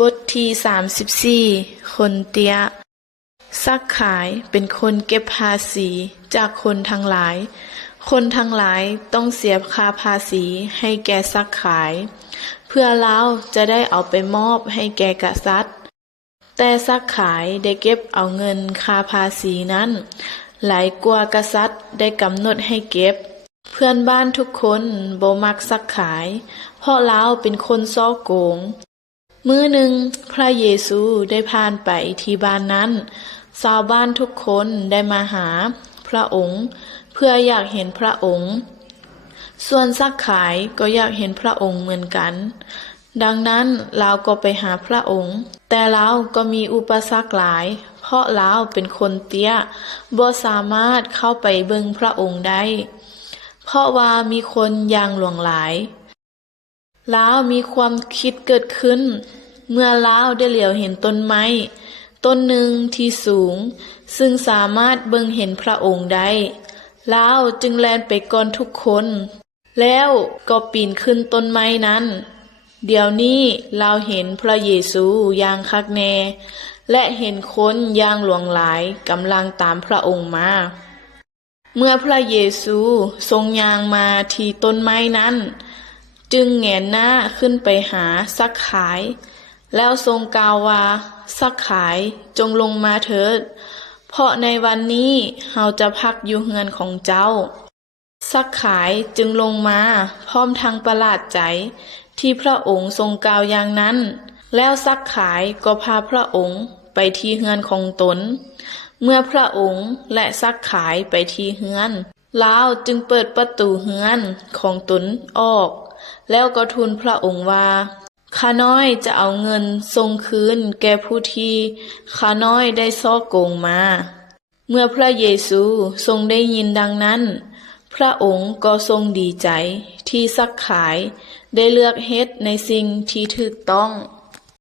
บทที่34คนเตี้ยซักขายเป็นคนเก็บภาษีจากคนทั้งหลายคนทั้งหลายต้องเสียค่าภาษีให้แก่ซักขายเพื่อเราจะได้เอาไปมอบให้แก่กษัตริย์แต่ซักขายได้เก็บเอาเงินค่าภาษีนั้นหลายกว่ากษัตริย์ได้กำหนดให้เก็บเพื่อนบ้านทุกคนบ่มักซักขายเพราะเราเป็นคนซ้อโกงมื้อหนึ่งพระเยซูได้ผ่านไปที่บ้านนั้นชาวบ้านทุกคนได้มาหาพระองค์เพื่ออยากเห็นพระองค์ส่วนซักขายก็อยากเห็นพระองค์เหมือนกันดังนั้นเราก็ไปหาพระองค์แต่เราก็มีอุปสรรคหลายเพราะเราเป็นคนเตี้ยบ่สามารถเข้าไปเบิ่งพระองค์ได้เพราะว่ามีคนอย่างหลวงหลายแล้วมีความคิดเกิดขึ้นเมื่อแล้วได้เหลียวเห็นต้นไม้ต้นหนึ่งที่สูงซึ่งสามารถเบิ่งเห็นพระองค์ได้แล้วจึงแล่นไปก่อนทุกคนแล้วก็ปีนขึ้นต้นไม้นั้นเดี๋ยวนี้เราเห็นพระเยซูอย่างคักแน่และเห็นคนอย่างหลวงหลายกำลังตามพระองค์มาเมื่อพระเยซูทรงย่างมาที่ต้นไม้นั้นจึงแงนหน้าขึ้นไปหาซักขายแล้วทรงกล่าวว่าซักขายจงลงมาเถิดเพราะในวันนี้เราจะพักอยู่เฮือนของเจ้าซักขายจึงลงมาพร้อมทางประหลาดใจที่พระองค์ทรงกล่าวอย่างนั้นแล้วซักขายก็พาพระองค์ไปที่เฮือนของตนเมื่อพระองค์และซักขายไปที่เฮือนลาวจึงเปิดประตูเฮือนของตนออกแล้วก็ทูลพระองค์ว่าข้าน้อยจะเอาเงินส่งคืนแก่ผู้ที่ข้าน้อยได้ซ้อโกงมาเมื่อพระเยซูทรงได้ยินดังนั้นพระองค์ก็ทรงดีใจที่ซักขายได้เลือกเฮ็ดในสิ่งที่ถูกต้อง